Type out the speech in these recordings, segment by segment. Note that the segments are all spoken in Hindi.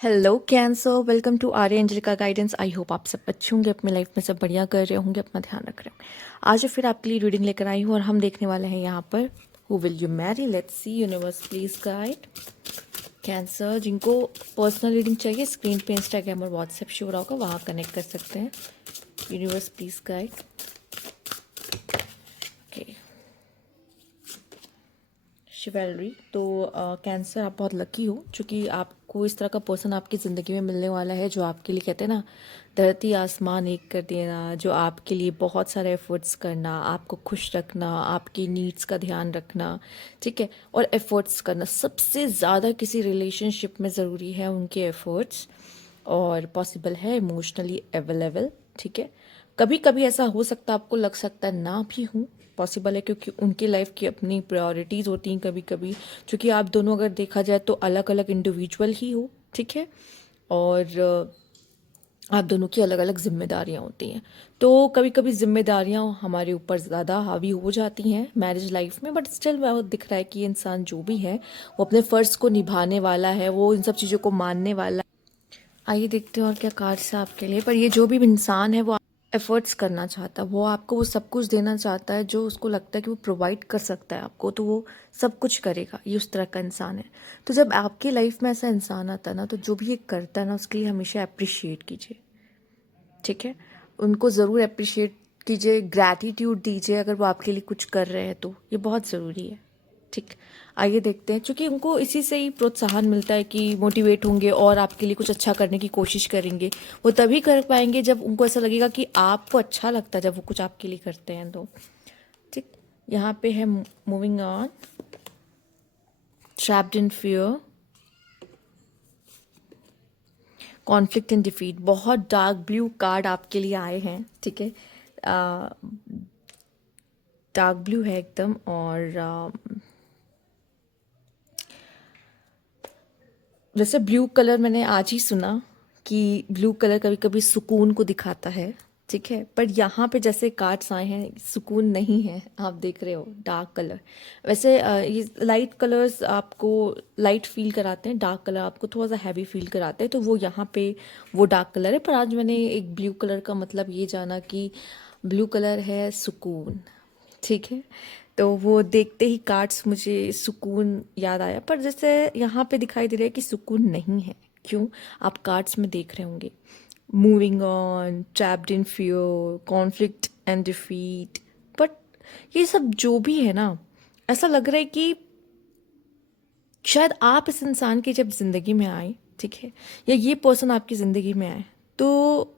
Hello cancer, welcome to Arya angel का गाइडेंस। आई होप आप सब अच्छे होंगे, अपने लाइफ में सब बढ़िया कर रहे होंगे, अपना ध्यान रख रहे होंगे। आज फिर आपके लिए रीडिंग लेकर आई हूँ और हम देखने वाले हैं यहाँ पर who will you Mary. Let's see, universe please guide cancer. जिनको पर्सनल रीडिंग चाहिए स्क्रीन पे इंस्टाग्राम और व्हाट्सएप शो रहा होगा, वहाँ कनेक्ट कर सकते हैं। Universe please guide. ओके, शिवेलरी तो कैंसर आप बहुत लकी हो, क्योंकि आपको इस तरह का पर्सन आपकी ज़िंदगी में मिलने वाला है जो आपके लिए, कहते हैं ना, धरती आसमान एक कर देना, जो आपके लिए बहुत सारे एफर्ट्स करना, आपको खुश रखना, आपकी नीड्स का ध्यान रखना, ठीक है, और एफर्ट्स करना। सबसे ज़्यादा किसी रिलेशनशिप में ज़रूरी है उनके एफर्ट्स, और पॉसिबल है इमोशनली अवेलेबल, ठीक है। कभी कभी ऐसा हो सकता है, आपको लग सकता है ना भी हूँ, पॉसिबल है, क्योंकि उनकी लाइफ की अपनी प्रायोरिटीज़ होती हैं कभी कभी। क्योंकि आप दोनों अगर देखा जाए तो अलग अलग इंडिविजुअल ही हो, ठीक है, और आप दोनों की अलग अलग जिम्मेदारियां होती हैं। तो कभी कभी जिम्मेदारियां हमारे ऊपर ज़्यादा हावी हो जाती हैं मैरिज लाइफ में, बट स्टिल वो दिख रहा है कि ये इंसान जो भी है वो अपने फ़र्ज़ को निभाने वाला है, वो इन सब चीज़ों को मानने वाला है। आइए देखते हैं और क्या कार्ड्स है आपके लिए। पर ये जो भी इंसान है वो एफर्ट्स करना चाहता है, वो आपको वो सब कुछ देना चाहता है जो उसको लगता है कि वो प्रोवाइड कर सकता है आपको, तो वो सब कुछ करेगा। ये उस तरह का इंसान है। तो जब आपकी लाइफ में ऐसा इंसान आता है ना, तो जो भी ये करता है ना, उसके लिए हमेशा अप्रिशिएट कीजिए, ठीक है। उनको ज़रूर अप्रिशिएट कीजिए, ग्रैटिट्यूड दीजिए अगर वो आपके लिए कुछ कर रहे हैं, तो ये बहुत ज़रूरी है, ठीक। आइए देखते हैं, क्योंकि उनको इसी से ही प्रोत्साहन मिलता है कि मोटिवेट होंगे और आपके लिए कुछ अच्छा करने की कोशिश करेंगे। वो तभी कर पाएंगे जब उनको ऐसा लगेगा कि आपको अच्छा लगता है, जब वो कुछ आपके लिए करते हैं तो, ठीक। यहाँ पे है moving on, trapped in fear, conflict and defeat. बहुत डार्क ब्लू कार्ड आपके लिए आए हैं, ठीक है। डार्क ब्लू है एकदम, और वैसे ब्लू कलर मैंने आज ही सुना कि ब्लू कलर कभी कभी सुकून को दिखाता है, ठीक है। पर यहाँ पे जैसे कार्ड्स आए हैं, सुकून नहीं है, आप देख रहे हो डार्क कलर। वैसे ये लाइट कलर्स आपको लाइट फील कराते हैं, डार्क कलर आपको थोड़ा सा हैवी फील कराते हैं, तो वो यहाँ पे वो डार्क कलर है। पर आज मैंने एक ब्लू कलर का मतलब ये जाना कि ब्लू कलर है सुकून, ठीक है। तो वो देखते ही कार्ड्स मुझे सुकून याद आया, पर जैसे यहाँ पे दिखाई दे रहा है कि सुकून नहीं है। क्यों? आप कार्ड्स में देख रहे होंगे, moving on, trapped in fear, conflict and defeat. But ये सब जो भी है ना, ऐसा लग रहा है कि शायद आप इस इंसान की जब जिंदगी में आए, ठीक है, या ये पर्सन आपकी जिंदगी में आए, तो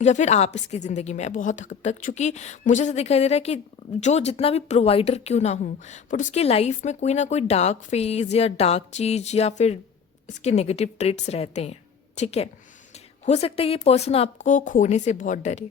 या फिर आप इसकी ज़िंदगी में है बहुत हद तक, क्योंकि मुझे ऐसा दिखाई दे रहा है कि जो जितना भी प्रोवाइडर क्यों ना हूँ, बट उसकी लाइफ में कोई ना कोई डार्क फेज या डार्क चीज़ या फिर इसके नेगेटिव ट्रेट्स रहते हैं, ठीक है। हो सकता है ये पर्सन आपको खोने से बहुत डरे,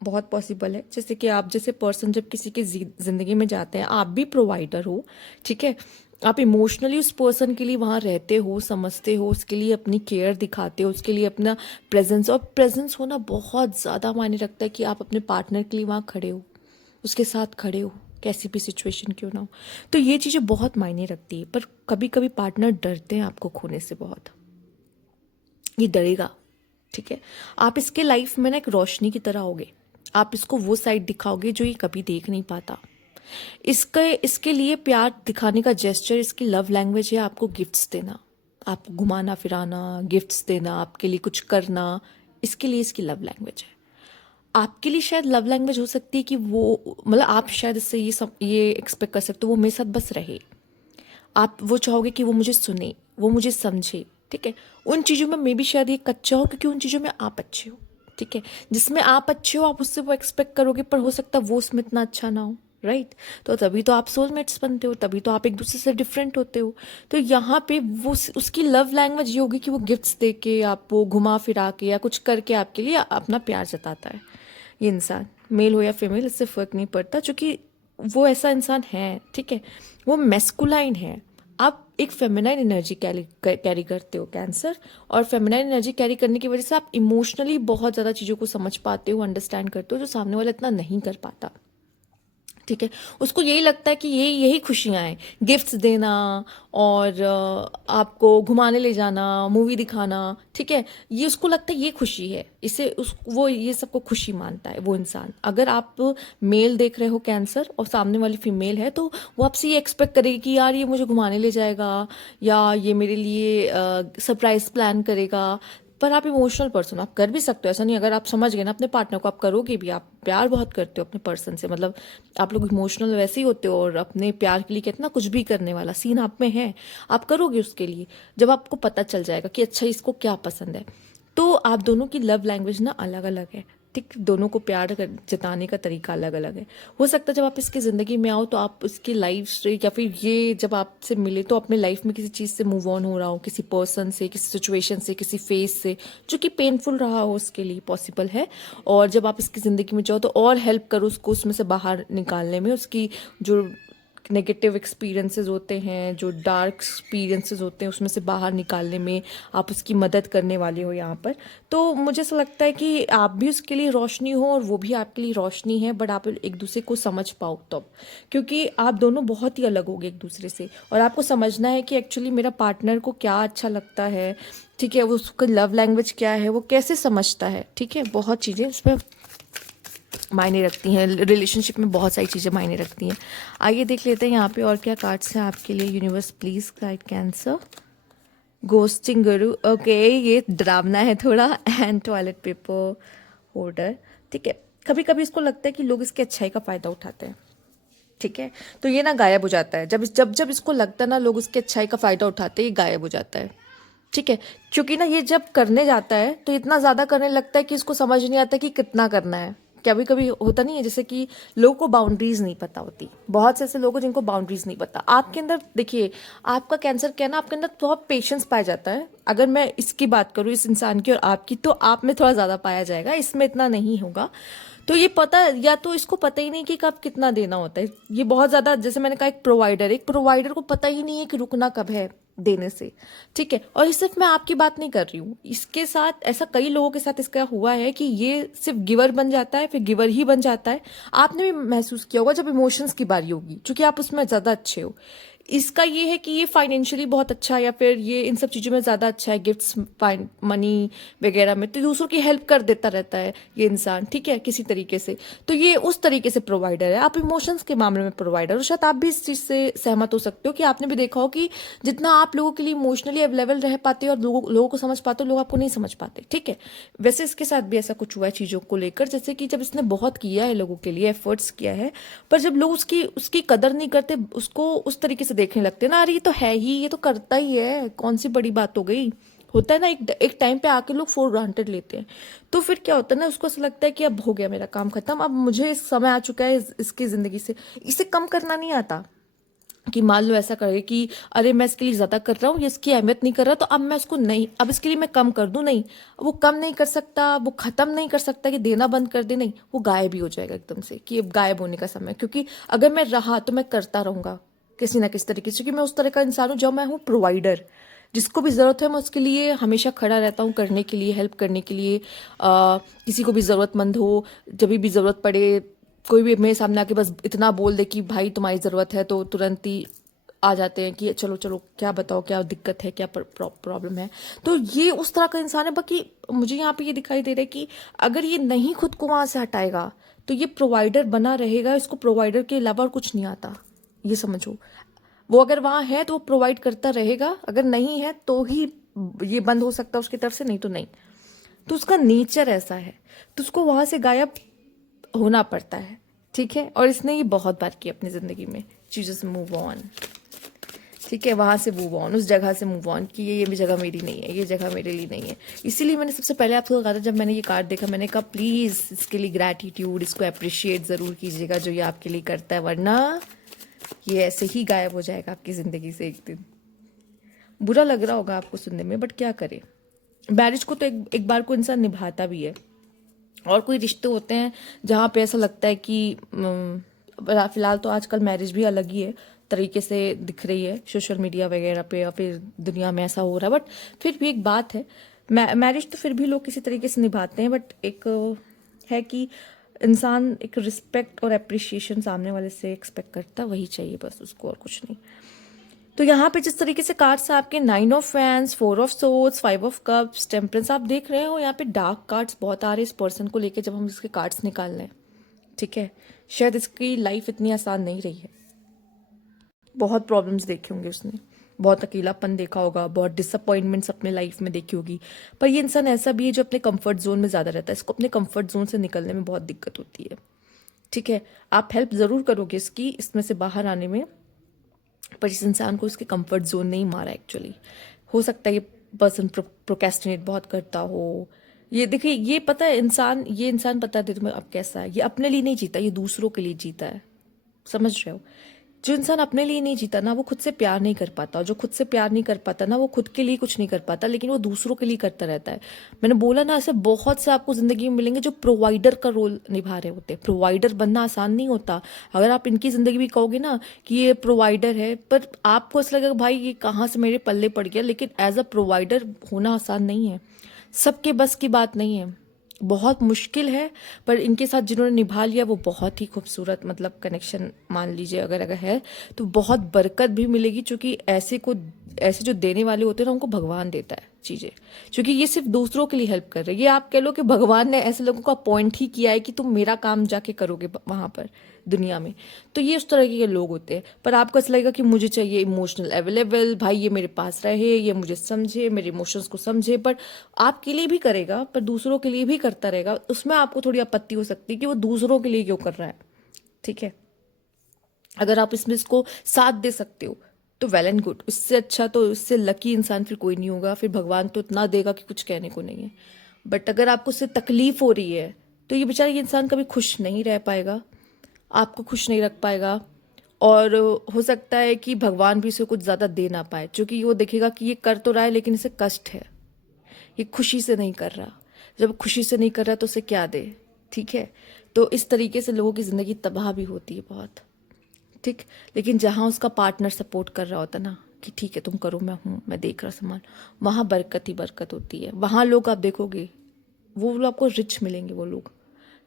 बहुत पॉसिबल है। जैसे कि आप जैसे पर्सन जब किसी की ज़िंदगी में जाते हैं, आप भी प्रोवाइडर हो, ठीक है। आप इमोशनली उस पर्सन के लिए वहाँ रहते हो, समझते हो, उसके लिए अपनी केयर दिखाते हो, उसके लिए अपना प्रेजेंस, और प्रेजेंस होना बहुत ज़्यादा मायने रखता है कि आप अपने पार्टनर के लिए वहाँ खड़े हो, उसके साथ खड़े हो, कैसी भी सिचुएशन क्यों ना हो। तो ये चीज़ें बहुत मायने रखती है। पर कभी कभी पार्टनर डरते हैं आपको खोने से बहुत, ये डरेगा, ठीक है। आप इसके लाइफ में ना एक रोशनी की तरह होगे, आप इसको वो साइड दिखाओगे जो ये कभी देख नहीं पाता। इसके लिए प्यार दिखाने का जेस्चर, इसकी लव लैंग्वेज है आपको गिफ्ट्स देना, आपको घुमाना फिराना, गिफ्ट्स देना, आपके लिए कुछ करना। इसके लिए इसकी लव लैंग्वेज है। आपके लिए शायद लव लैंग्वेज हो सकती है कि वो, मतलब आप शायद इससे ये एक्सपेक्ट कर सकते हो वो मेरे साथ बस रहे। आप वो चाहोगे कि वो मुझे सुने, वो मुझे समझे, ठीक है। उन चीज़ों में मे भी शायद ये कच्चा हो, क्योंकि उन चीज़ों में आप अच्छे हो, ठीक है। जिसमें आप अच्छे हो, आप उससे वो एक्सपेक्ट करोगे, पर हो सकता है वो उसमें इतना अच्छा ना हो, राइट। तो तभी तो आप सोलमेट्स बनते हो, तभी तो आप एक दूसरे से डिफरेंट होते हो। तो यहाँ पे वो उसकी लव लैंग्वेज ये होगी कि वो गिफ्ट्स दे के, आपको घुमा फिरा के या कुछ करके आपके लिए अपना प्यार जताता है। ये इंसान मेल हो या फीमेल, इससे फ़र्क नहीं पड़ता, क्योंकि वो ऐसा इंसान है, ठीक है। वो मैस्कुलाइन है, आप एक फेमिनाइन एनर्जी कैरी करते हो कैंसर, और फेमिनाइन एनर्जी कैरी करने की वजह से आप इमोशनली बहुत ज़्यादा चीज़ों को समझ पाते हो, अंडरस्टैंड करते हो, जो सामने वाला इतना नहीं कर पाता, ठीक है, उसको यही लगता है कि यही यही खुशियाँ हैं, गिफ्ट्स देना और आपको घुमाने ले जाना, मूवी दिखाना, ठीक है, ये उसको लगता है ये खुशी है, इसे उस वो ये सबको खुशी मानता है वो इंसान। अगर आप मेल देख रहे हो कैंसर और सामने वाली फीमेल है, तो वो आपसे ये एक्सपेक्ट करेगी कि यार ये मुझे घुमाने ले जाएगा या ये मेरे लिए सरप्राइज प्लान करेगा। पर आप इमोशनल पर्सन, आप कर भी सकते हो, ऐसा नहीं, अगर आप समझ गए ना अपने पार्टनर को, आप करोगे भी, आप प्यार बहुत करते हो अपने पर्सन से, मतलब आप लोग इमोशनल वैसे ही होते हो और अपने प्यार के लिए कितना कुछ भी करने वाला सीन आप में है, आप करोगे उसके लिए। जब आपको पता चल जाएगा कि अच्छा इसको क्या पसंद है, तो आप दोनों की लव लैंग्वेज ना अलग अलग है, ठीक, दोनों को जताने का तरीका अलग अलग है। हो सकता है जब आप इसकी ज़िंदगी में आओ तो आप उसकी लाइफ से, या फिर ये जब आपसे मिले तो अपने लाइफ में किसी चीज़ से मूव ऑन हो रहा हो, किसी पर्सन से, किसी सिचुएशन से, किसी फेस से जो कि पेनफुल रहा हो, उसके लिए पॉसिबल है। और जब आप इसकी ज़िंदगी में जाओ तो और हेल्प करो उसको उसमें से बाहर निकालने में, उसकी जो नेगेटिव एक्सपीरियंसेस होते हैं, जो डार्क एक्सपीरियंसेस होते हैं, उसमें से बाहर निकालने में आप उसकी मदद करने वाले हो यहाँ पर। तो मुझे ऐसा लगता है कि आप भी उसके लिए रोशनी हो और वो भी आपके लिए रोशनी है, बट आप एक दूसरे को समझ पाओ तब, क्योंकि आप दोनों बहुत ही अलग होगे एक दूसरे से, और आपको समझना है कि एक्चुअली मेरा पार्टनर को क्या अच्छा लगता है, ठीक है, वो उसका लव लैंग्वेज क्या है, वो कैसे समझता है, ठीक है, बहुत चीज़ें इसमें मायने रखती हैं, रिलेशनशिप में बहुत सारी चीज़ें मायने रखती हैं। आइए देख लेते हैं यहाँ पे और क्या कार्ड्स हैं आपके लिए। Universe please guide cancer, ghosting Guru, okay, ये डरावना है थोड़ा, एंड टॉयलेट पेपर होल्डर, ठीक है। कभी कभी इसको लगता है कि लोग इसकी अच्छाई का फ़ायदा उठाते हैं, ठीक है, तो ये ना गायब हो जाता है, जब जब इसको लगता है ना लोग उसकी अच्छाई का फ़ायदा उठाते हैं, ये गायब हो जाता है, ठीक है। क्योंकि ना ये जब करने जाता है तो इतना ज़्यादा करने लगता है कि इसको समझ नहीं आता कि कितना करना है। कभी कभी होता नहीं है, जैसे कि लोगों को बाउंड्रीज नहीं पता होती, बहुत से ऐसे लोग हैं जिनको बाउंड्रीज नहीं पता। आपके अंदर देखिए, आपका कैंसर क्या है ना, आपके अंदर बहुत पेशेंस पाया जाता है। अगर मैं इसकी बात करूँ, इस इंसान की और आपकी, तो आप में थोड़ा ज़्यादा पाया जाएगा, इसमें इतना नहीं होगा। तो ये पता, या तो इसको पता ही नहीं कि कब कितना देना होता है, ये बहुत ज़्यादा, जैसे मैंने कहा, एक प्रोवाइडर को पता ही नहीं है कि रुकना कब है देने से, ठीक है। और ये सिर्फ मैं आपकी बात नहीं कर रही हूँ, इसके साथ ऐसा कई लोगों के साथ इसका हुआ है कि ये सिर्फ गिवर बन जाता है, फिर गिवर ही बन जाता है। आपने भी महसूस किया होगा जब इमोशंस की बारी होगी, क्योंकि आप उसमें ज़्यादा अच्छे हो। इसका ये है कि ये फाइनेंशियली बहुत अच्छा है, या फिर ये इन सब चीज़ों में ज़्यादा अच्छा है, गिफ्ट्स, मनी वगैरह में, तो दूसरों की हेल्प कर देता रहता है ये इंसान, ठीक है, किसी तरीके से। तो ये उस तरीके से प्रोवाइडर है। आप इमोशंस के मामले में प्रोवाइडर हो, शायद आप भी इस चीज़ से सहमत हो सकते हो कि आपने भी देखा हो कि जितना आप लोगों के लिए इमोशनली अवेलेबल रह पाते हो और लोगों को समझ पाते हो, लोग आपको नहीं समझ पाते, ठीक है। वैसे इसके साथ भी ऐसा कुछ हुआ है चीज़ों को लेकर, जैसे कि जब इसने बहुत किया है लोगों के लिए, एफर्ट्स किया है, पर जब लोग उसकी उसकी कदर नहीं करते, उसको उस तरीके से देखने लगते हैं ना, अरे ये तो है ही, ये तो करता ही है, कौन सी बड़ी बात हो गई। होता है ना, एक टाइम पे आके लोग फॉर ग्रांटेड लेते हैं, तो फिर क्या होता है ना, उसको ऐसा लगता है कि अब हो गया मेरा काम खत्म, अब मुझे इस समय आ चुका है इसकी ज़िंदगी से, इसे कम करना नहीं आता। कि मान लो ऐसा करे कि अरे मैं इसके लिए ज़्यादा कर रहा हूँ, ये इसकी अहमियत नहीं कर रहा, तो अब मैं उसको नहीं, अब इसके लिए मैं कम कर दूँ, नहीं, वो कम नहीं कर सकता, वो ख़त्म नहीं कर सकता कि देना बंद कर दे, नहीं, वो गायब ही हो जाएगा एकदम से, कि अब गायब होने का समय। क्योंकि अगर मैं रहा तो मैं करता रहूँगा किसी ना किसी तरीके से, क्योंकि मैं उस तरह का इंसान हूँ, जब मैं हूँ प्रोवाइडर, जिसको भी ज़रूरत है मैं उसके लिए हमेशा खड़ा रहता हूँ, करने के लिए, हेल्प करने के लिए। किसी को भी ज़रूरतमंद हो, जब भी ज़रूरत पड़े, कोई भी मेरे सामने आके बस इतना बोल दे कि भाई तुम्हारी ज़रूरत है, तो तुरंत ही आ जाते हैं कि चलो चलो, क्या बताओ, क्या दिक्कत है, क्या प्रॉब्लम है। तो ये उस तरह का इंसान है। बाकी मुझे यहाँ पे ये दिखाई दे रहा है कि अगर ये नहीं खुद को वहाँ से हटाएगा तो ये प्रोवाइडर बना रहेगा, इसको प्रोवाइडर के अलावा और कुछ नहीं आता, ये समझो। वो अगर वहाँ है तो वो प्रोवाइड करता रहेगा, अगर नहीं है तो ही ये बंद हो सकता है उसकी तरफ से, नहीं तो नहीं। तो उसका नेचर ऐसा है, तो उसको वहाँ से गायब होना पड़ता है, ठीक है। और इसने ये बहुत बार किया अपनी ज़िंदगी में, चीज़ों से मूव ऑन, ठीक है, वहाँ से मूव ऑन, उस जगह से मूव ऑन कि ये भी जगह मेरी नहीं है, ये जगह मेरे लिए नहीं है। इसीलिए मैंने सबसे पहले आपको कहा था, जब मैंने ये कार्ड देखा, मैंने कहा प्लीज़ इसके लिए ग्रैटिट्यूड, इसको अप्रिशिएट ज़रूर कीजिएगा जो ये आपके लिए करता है, वरना ये ऐसे ही गायब हो जाएगा आपकी ज़िंदगी से एक दिन। बुरा लग रहा होगा आपको सुनने में, बट क्या करे, मैरिज को तो एक बार को इंसान निभाता भी है, और कोई रिश्ते होते हैं जहाँ पे ऐसा लगता है कि फिलहाल तो आजकल मैरिज भी अलग ही है तरीके से दिख रही है सोशल मीडिया वगैरह पे, या फिर दुनिया में ऐसा हो रहा है, बट फिर भी एक बात है, मैरिज तो फिर भी लोग किसी तरीके से निभाते हैं, बट एक है कि इंसान एक रिस्पेक्ट और अप्रिशिएशन सामने वाले से एक्सपेक्ट करता है, वही चाहिए बस उसको, और कुछ नहीं। तो यहाँ पे जिस तरीके से कार्ड्स आपके 9 of fans, 4 of swords, 5 of cups, temperance आप देख रहे हो, यहाँ पे डार्क कार्ड्स बहुत आ रहे हैं इस पर्सन को लेके जब हम इसके कार्ड्स निकाल रहे हैं, ठीक है। शायद इसकी लाइफ इतनी आसान नहीं रही है, बहुत प्रॉब्लम्स देखे होंगे उसने, बहुत अकेलापन देखा होगा, बहुत डिसअपॉइंटमेंट्स अपने लाइफ में देखी होगी। पर ये इंसान ऐसा भी है जो अपने कंफर्ट जोन में ज़्यादा रहता है, इसको अपने कंफर्ट जोन से निकलने में बहुत दिक्कत होती है, ठीक है। आप हेल्प ज़रूर करोगे इसकी, इसमें से बाहर आने में, पर इस इंसान को इसके कंफर्ट जोन नहीं मारा एक्चुअली। हो सकता है ये पर्सन प्रोकेस्टिनेट बहुत करता हो। ये देखिए, ये पता है इंसान, ये इंसान पता है तुम्हें अब कैसा है, ये अपने लिए नहीं जीता, ये दूसरों के लिए जीता है, समझ रहे हो। जो इंसान अपने लिए नहीं जीता ना, वो खुद से प्यार नहीं कर पाता, और जो खुद से प्यार नहीं कर पाता ना, वो खुद के लिए कुछ नहीं कर पाता, लेकिन वो दूसरों के लिए करता रहता है। मैंने बोला ना, ऐसे बहुत से आपको जिंदगी में मिलेंगे जो प्रोवाइडर का रोल निभा रहे होते हैं। प्रोवाइडर बनना आसान नहीं होता। अगर आप इनकी जिंदगी भी कहोगे ना कि ये प्रोवाइडर है, पर आपको ऐसा लगेगा भाई ये कहाँ से मेरे पल्ले पड़ गया, लेकिन एज अ प्रोवाइडर होना आसान नहीं है, सबके बस की बात नहीं है, बहुत मुश्किल है। पर इनके साथ जिन्होंने निभा लिया वो बहुत ही खूबसूरत, मतलब कनेक्शन मान लीजिए, अगर है तो बहुत बरकत भी मिलेगी, क्योंकि ऐसे जो देने वाले होते हैं ना, उनको भगवान देता है चीज़ें, क्योंकि ये सिर्फ दूसरों के लिए हेल्प कर रहे हैं। ये आप कह लो कि भगवान ने ऐसे लोगों को अपॉइंट ही किया है कि तुम मेरा काम जाके करोगे वहाँ पर दुनिया में। तो ये उस तरह के लोग होते हैं। पर आपको ऐसा लगेगा कि मुझे चाहिए इमोशनल अवेलेबल, भाई ये मेरे पास रहे, ये मुझे समझे, मेरे इमोशंस को समझे। पर आपके लिए भी करेगा, पर दूसरों के लिए भी करता रहेगा। उसमें आपको थोड़ी आपत्ति हो सकती है कि वो दूसरों के लिए क्यों कर रहा है, ठीक है। अगर आप इसमें इसको साथ दे सकते हो तो वेल एंड गुड। इससे अच्छा, तो इससे लकी इंसान फिर कोई नहीं होगा। फिर भगवान तो इतना देगा कि कुछ कहने को नहीं है। बट अगर आपको उससे तकलीफ हो रही है तो ये बेचारा, ये इंसान कभी खुश नहीं रह पाएगा, आपको खुश नहीं रख पाएगा। और हो सकता है कि भगवान भी इसे कुछ ज़्यादा दे ना पाए, क्योंकि वो देखेगा कि ये कर तो रहा है लेकिन इसे कष्ट है, ये खुशी से नहीं कर रहा। जब खुशी से नहीं कर रहा तो उसे क्या दे, ठीक है। तो इस तरीके से लोगों की ज़िंदगी तबाह भी होती है बहुत, ठीक। लेकिन जहाँ उसका पार्टनर सपोर्ट कर रहा होता ना कि ठीक है तुम करो, मैं हूँ, मैं देख रहा सामान, वहाँ बरकत ही बरकत होती है। वहाँ लोग आप देखोगे वो लोग आपको रिच मिलेंगे, वो लोग,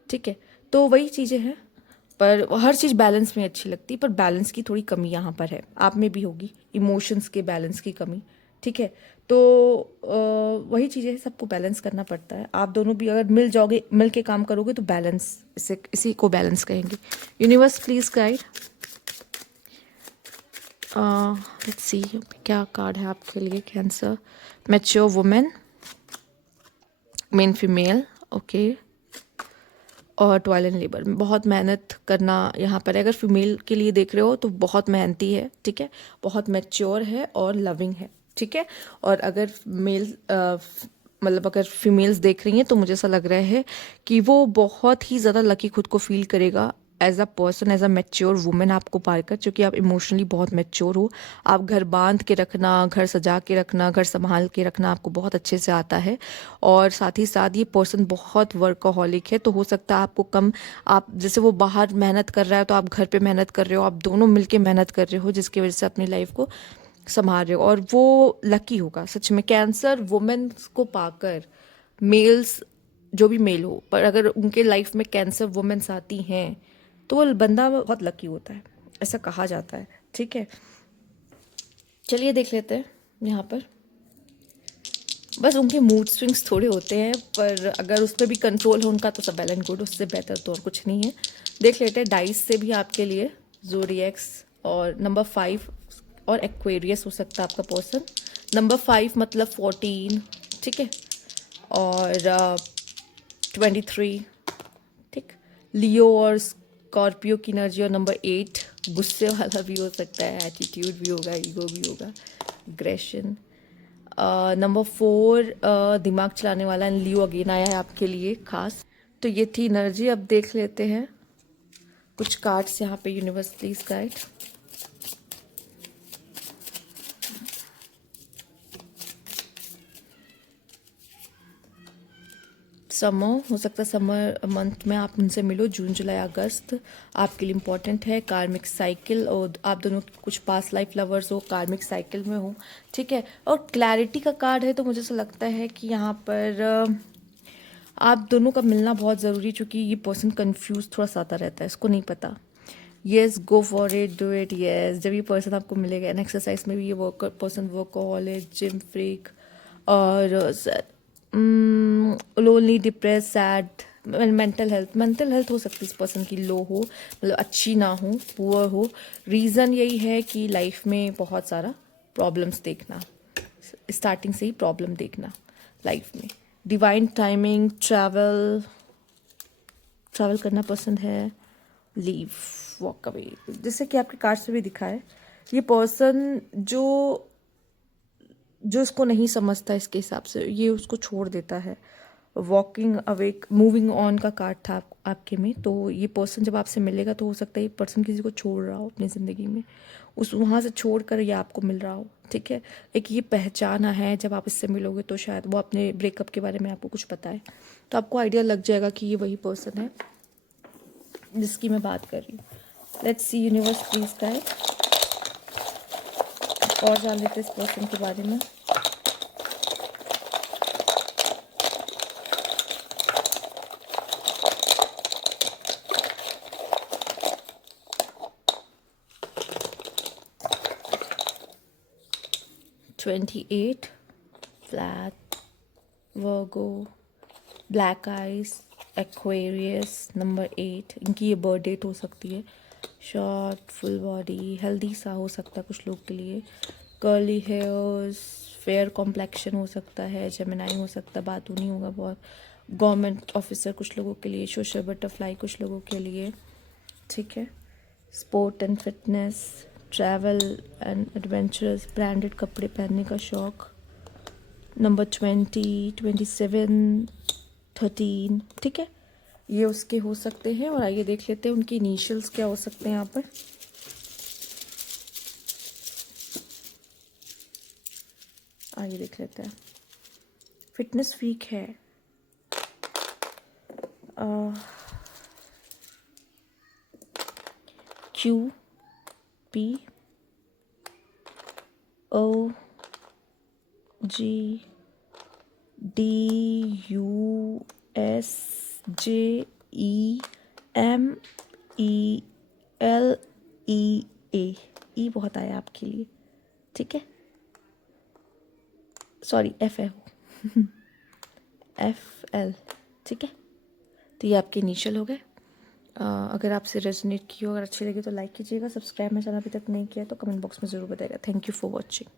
ठीक है। तो वही चीज़ें हैं। पर हर चीज़ बैलेंस में अच्छी लगती है, पर बैलेंस की थोड़ी कमी यहाँ पर है, आप में भी होगी, इमोशंस के बैलेंस की कमी, ठीक है। तो वही चीज़ें हैं, सबको बैलेंस करना पड़ता है। आप दोनों भी अगर मिल जाओगे, मिल के काम करोगे तो बैलेंस, इसी को बैलेंस कहेंगे। Universe please guide, let's see क्या कार्ड है आपके लिए। Cancer, mature women, main female, okay, और टॉयल एंड लेबर। बहुत मेहनत करना यहाँ पर है। अगर फीमेल के लिए देख रहे हो तो बहुत मेहनती है, ठीक है, बहुत मैच्योर है और लविंग है, ठीक है। और अगर मेल मतलब अगर फीमेल्स देख रही हैं तो मुझे ऐसा लग रहा है कि वो बहुत ही ज़्यादा लकी खुद को फील करेगा as a person, as a mature women आपको पाकर, क्योंकि आप इमोशनली बहुत मैच्योर हो। आप घर बांध के रखना, घर सजा के रखना, घर संभाल के रखना आपको बहुत अच्छे से आता है। और साथ ही साथ ये पर्सन बहुत वर्कaholic है, तो हो सकता है आपको कम, आप जैसे वो बाहर मेहनत कर रहा है तो आप घर पे मेहनत कर रहे हो, आप दोनों मिलके मेहनत कर रहे हो, जिसकी वजह से अपनी लाइफ को संभाल रहे हो। और वो लकी होगा सच में कैंसर वुमेन्स को पाकर, मेल्स जो भी मेल हो, पर अगर उनके लाइफ में कैंसर वुमेन्स आती हैं तो वो बंदा बहुत लकी होता है, ऐसा कहा जाता है, ठीक है। चलिए देख लेते हैं यहाँ पर। बस उनके मूड स्विंग्स थोड़े होते हैं, पर अगर उस पर भी कंट्रोल हो उनका तो सब वेल एंड गुड, उससे बेहतर तो और कुछ नहीं है। देख लेते हैं डाइस से भी आपके लिए ज़ोडिएक्स, और नंबर 5 और एक्वेरियस हो सकता है आपका पर्सन। नंबर 5 मतलब 14, ठीक है, और 23, ठीक। लियो और स्कॉर्पियो की एनर्जी। और नंबर 8 गुस्से वाला भी हो सकता है, एटीट्यूड भी होगा, ईगो भी होगा, ग्रेशन। नंबर 4 दिमाग चलाने वाला, एंड लियो अगेन आया है आपके लिए खास। तो ये थी एनर्जी। अब देख लेते हैं कुछ कार्ड्स यहाँ पे, यूनिवर्स प्लीज गाइड। समर हो सकता है, समर मंथ में आप उनसे मिलो, जून जुलाई अगस्त आपके लिए इम्पोर्टेंट है। कार्मिक साइकिल, और आप दोनों कुछ पास्ट लाइफ लवर्स हो, कार्मिक साइकिल में हो, ठीक है। और क्लैरिटी का कार्ड है, तो मुझे ऐसा लगता है कि यहाँ पर आप दोनों का मिलना बहुत ज़रूरी, क्योंकि ये पर्सन कंफ्यूज थोड़ा सा आता रहता है, इसको नहीं पता। Yes, go for it, do it. Yes, जब ये पर्सन आपको मिलेगा एंड एक्सरसाइज में भी ये पर्सन वर्कaholic, जिम फ्रीक और lonely, depress, sad, mental health हो सकती है इस पर्सन की लो हो, मतलब अच्छी ना हो, पुअर हो। रीज़न यही है कि लाइफ में बहुत सारा प्रॉब्लम्स देखना, स्टार्टिंग से ही प्रॉब्लम देखना लाइफ में। डिवाइन टाइमिंग, ट्रैवल करना पसंद है, लीव, वॉक अवे, जैसे कि आपके कार्ड्स में भी दिखा है। ये पर्सन जो इसको नहीं समझता, इसके हिसाब से ये उसको छोड़ देता है। वॉकिंग अवे, मूविंग ऑन का कार्ड था आपके में। तो ये पर्सन जब आपसे मिलेगा तो हो सकता है ये पर्सन किसी को छोड़ रहा हो अपनी ज़िंदगी में, उस वहाँ से छोड़ कर ये आपको मिल रहा हो, ठीक है। एक ये पहचाना है, जब आप इससे मिलोगे तो शायद वो अपने ब्रेकअप के बारे में आपको कुछ बताए, तो आपको आइडिया लग जाएगा कि ये वही पर्सन है जिसकी मैं बात कर रही हूँ। Let's see universe please guide, और जान लेते इस पर्सन के बारे में। (28) फ्लैट, वर्गो, ब्लैक आइज, एक्वेरियस, नंबर 8, इनकी ये बर्थ डेट हो सकती है। शॉर्ट, फुल बॉडी, हेल्दी सा हो सकता है कुछ लोग के लिए, कर्ली हेयर्स, फेयर कॉम्प्लेक्शन हो सकता है, जेमिनाई हो सकता है, बातूनी होगा बहुत, गवर्नमेंट ऑफिसर कुछ लोगों के लिए, सोशल बटरफ्लाई कुछ लोगों के लिए, ठीक है। Sport and fitness, travel and adventurous, branded कपड़े पहनने का शौक, नंबर 20, 27, 13, ठीक है। ये उसके हो सकते हैं। और आइए देख लेते हैं उनके इनिशियल्स क्या हो सकते हैं यहाँ पर। आइए देख लेते हैं। फिटनेस फ्रीक है, QPOGDUSJEMELEA, ई बहुत आया आपके लिए, ठीक है। सॉरी, FL, ठीक है। तो ये आपके इनिशियल हो गए। अगर आपसे रेजोनेट की हो, अगर अच्छी लगी तो लाइक कीजिएगा, सब्सक्राइब मेरा चैनल अभी तक नहीं किया तो कमेंट बॉक्स में ज़रूर बताइएगा। Thank you for watching.